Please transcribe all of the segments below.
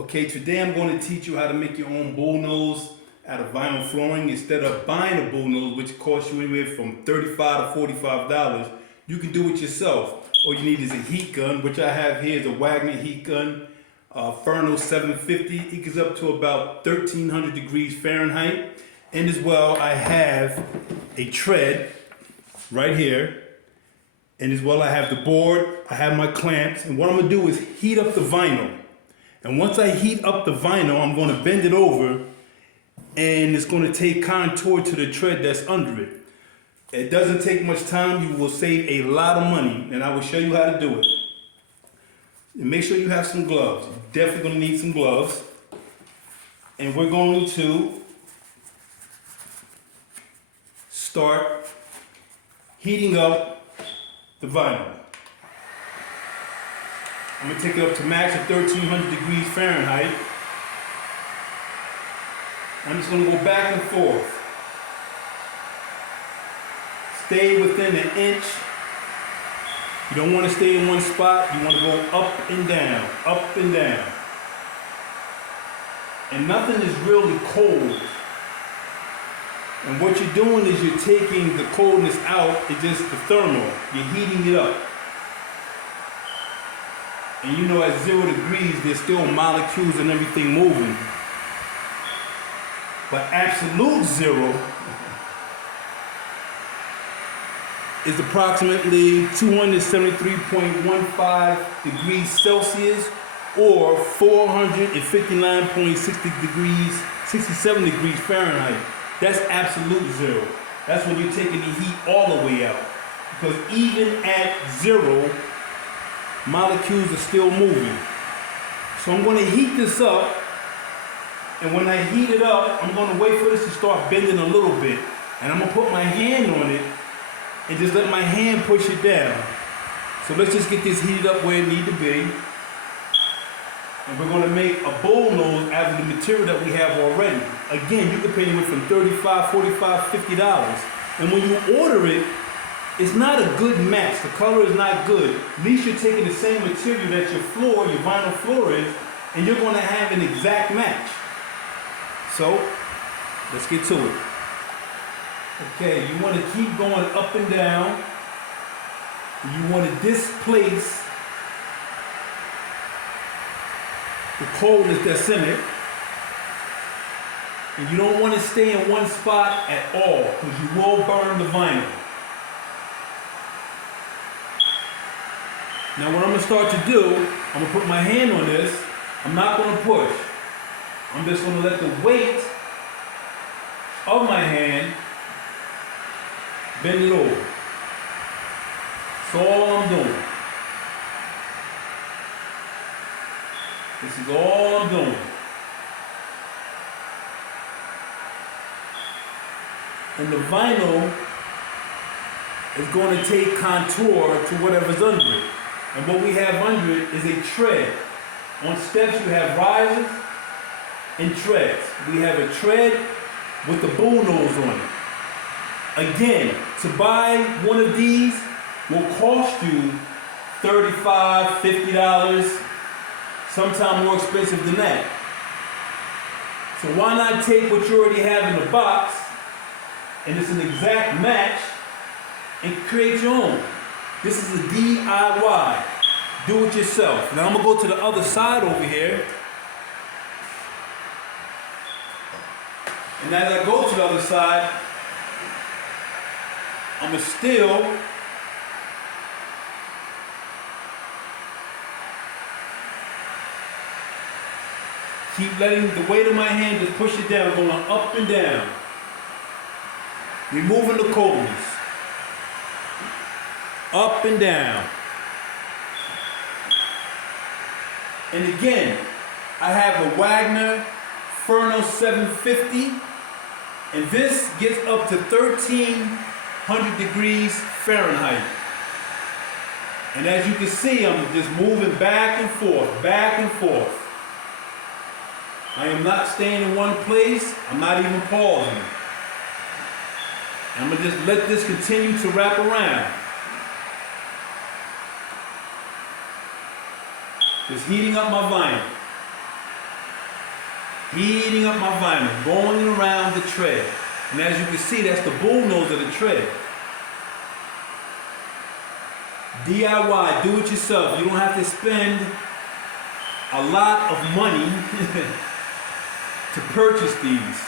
Okay, today I'm going to teach you how to make your own bullnose out of vinyl flooring. Instead of buying a bullnose, which costs you anywhere from $35 to $45, you can do it yourself. All you need is a heat gun, which I have here is a Wagner heat gun, Furno 750. It gets up to about 1300 degrees Fahrenheit. And as well, I have a tread right here. And as well, I have the board, I have my clamps. And what I'm gonna do is heat up the vinyl. And once I heat up the vinyl, I'm going to bend it over and it's going to take contour to the tread that's under it. It doesn't take much time. You will save a lot of money, and I will show you how to do it. And make sure you have some gloves. You're definitely going to need some gloves. And we're going to start heating up the vinyl. I'm going to take it up to max of 1300 degrees Fahrenheit. I'm just going to go back and forth. Stay within an inch. You don't want to stay in one spot. You want to go up and down, up and down. And nothing is really cold. And what you're doing is you're taking the coldness out. It's just the thermal. You're heating it up. And you know at 0 degrees, there's still molecules and everything moving. But absolute zero is approximately 273.15 degrees Celsius or 459.60 degrees, 67 degrees Fahrenheit. That's absolute zero. That's when you're taking the heat all the way out. Because even at zero, molecules are still moving. So I'm going to heat this up, and when I heat it up, I'm going to wait for this to start bending a little bit, and I'm going to put my hand on it and just let my hand push it down. So let's just get this heated up where it needs to be, and we're going to make a bullnose out of the material that we have already. Again, you can pay anywhere from $35, $45, $50, and when you order it, it's not a good match. The color is not good. At least you're taking the same material that your floor, your vinyl floor is, and you're going to have an exact match. So, let's get to it. Okay, you want to keep going up and down. You want to displace the coldness that's in it. And you don't want to stay in one spot at all, because you will burn the vinyl. Now what I'm going to start to do, I'm going to put my hand on this. I'm not going to push. I'm just going to let the weight of my hand bend it over. That's all I'm doing. This is all I'm doing. And the vinyl is going to take contour to whatever's under it. And what we have under it is a tread. On steps you have risers and treads. We have a tread with the bullnose on it. Again, to buy one of these will cost you $35, $50, sometimes more expensive than that. So why not take what you already have in the box, and it's an exact match, and create your own. This is a DIY, do it yourself. Now I'm gonna go to the other side over here. And as I go to the other side, I'm gonna still keep letting the weight of my hand just push it down, going up and down. Removing the coldness. Up and down. And again, I have a Wagner Furno 750, and this gets up to 1300 degrees Fahrenheit. And as you can see, I'm just moving back and forth, back and forth. I am not staying in one place. I'm not even pausing. I'm gonna just let this continue to wrap around. Just heating up my vinyl. Heating up my vinyl, going around the tread. And as you can see, that's the bullnose of the tread. DIY, do it yourself. You don't have to spend a lot of money to purchase these.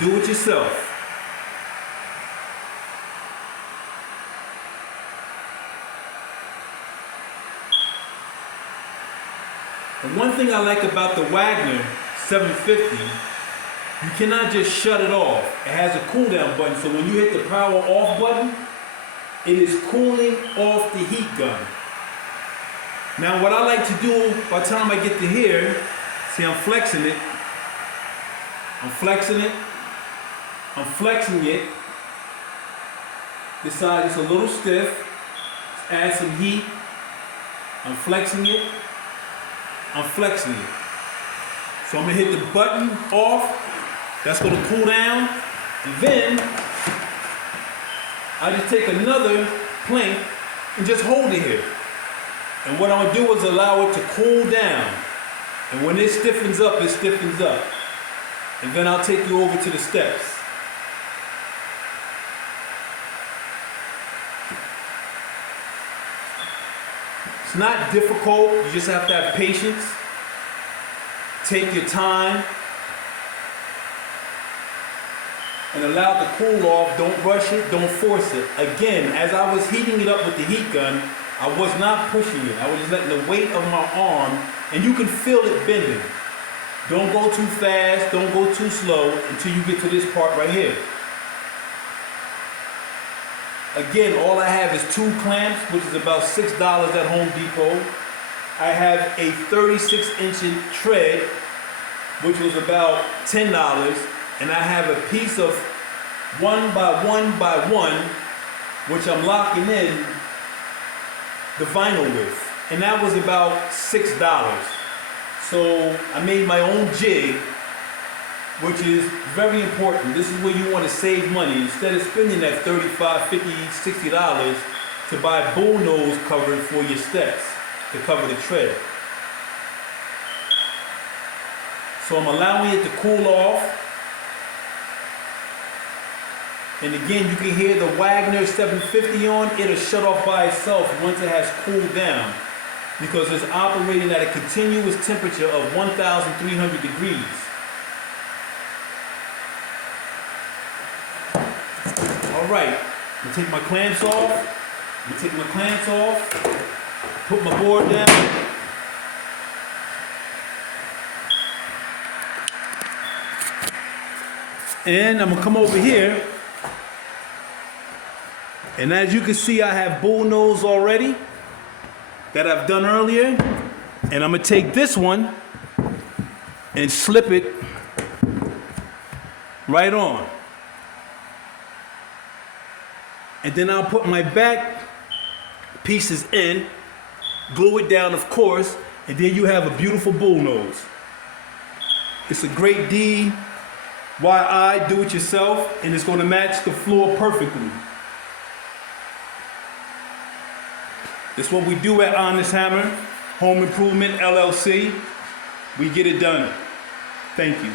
Do it yourself. And one thing I like about the Wagner 750, you cannot just shut it off. It has a cool down button, so when you hit the power off button, it is cooling off the heat gun. Now what I like to do by the time I get to here, see I'm flexing it, I'm flexing it, I'm flexing it. This side is a little stiff, let's add some heat, I'm flexing it, I'm flexing it. So I'm gonna hit the button off, that's gonna cool down, and then I just take another plank and just hold it here. And what I'm gonna do is allow it to cool down. And when it stiffens up, it stiffens up. And then I'll take you over to the steps. It's not difficult, you just have to have patience. Take your time. And allow it to cool off, don't rush it, don't force it. Again, as I was heating it up with the heat gun, I was not pushing it. I was just letting the weight of my arm, and you can feel it bending. Don't go too fast, don't go too slow until you get to this part right here. Again, all I have is 2 clamps, which is about $6 at Home Depot. I have a 36-inch tread, which was about $10. And I have a piece of 1 by 1 by 1, which I'm locking in the vinyl with. And that was about $6. So I made my own jig, which is very important. This is where you want to save money. Instead of spending that $35, $50, $60 to buy bullnose cover for your steps, to cover the tread. So I'm allowing it to cool off. And again, you can hear the Wagner 750 on, it'll shut off by itself once it has cooled down, because it's operating at a continuous temperature of 1,300 degrees. All right, I'm gonna take my clamps off, put my board down. And I'm gonna come over here. And as you can see, I have bullnose already that I've done earlier. And I'm gonna take this one and slip it right on. And then I'll put my back pieces in, glue it down of course, and then you have a beautiful bullnose. It's a great DIY, do it yourself, and it's gonna match the floor perfectly. It's what we do at Honest Hammer, Home Improvement LLC. We get it done. Thank you.